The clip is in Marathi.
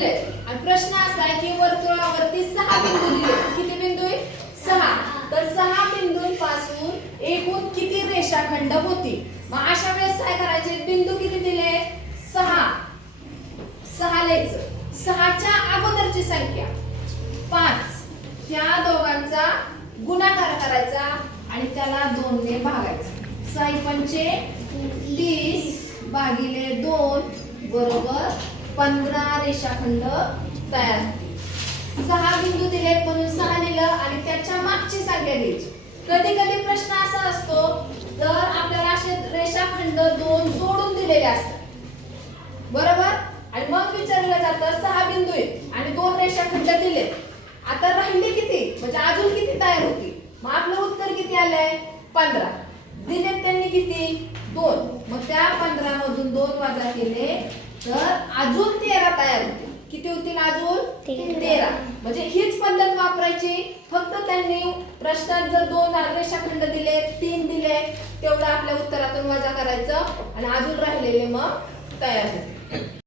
दिले आणि प्रश्न असा आहे की वर्तुळावरती 6 बिंदू दिले. किती बिंदू आहे? 6. तर 6 बिंदूंपासून एकूण किती रेषाखंड होतील? मग अशा वेळेस काय करायचे? बिंदू किती दिले? 6. 6 लिहायचं. 6च्या अगोदरची संख्या 5. त्या दोघांचा गुणाकार करायचा आणि त्याला 2 ने भागायचं. 6 पंचे 30 भागिले 2 बरोबर 15 रेषाखंड तयार. 6 बिंदू दिलेत म्हणून 6 लिहिलं आणि त्याच्या मागची संख्या घ्यायची. कधी कधी प्रश्न असा असतो जर आपल्याला असे रेषाखंड 2 जोडून दिलेले असतात बरोबर आणि मग विचारलं जातं 6 बिंदू आहेत आणि 2 रेषाखंड दिलेत. आता राहिले किती म्हणजे अजून किती तयार होतील? मग आपलं उत्तर किती आलंय? 15. दिलेत त्यांनी किती? 2. मग त्या 15 मधून 2 वजा केले तर अजून 13 तयार होतील. किती होतील अजून? 13. म्हणजे हीच पद्धत वापरायची. फक्त त्यांनी प्रश्नात जर 2 रेषाखंड दिले 3 दिले तेवढं आपल्या उत्तरातून वजा करायचं आणि अजून राहिलेले मग तयार होतील.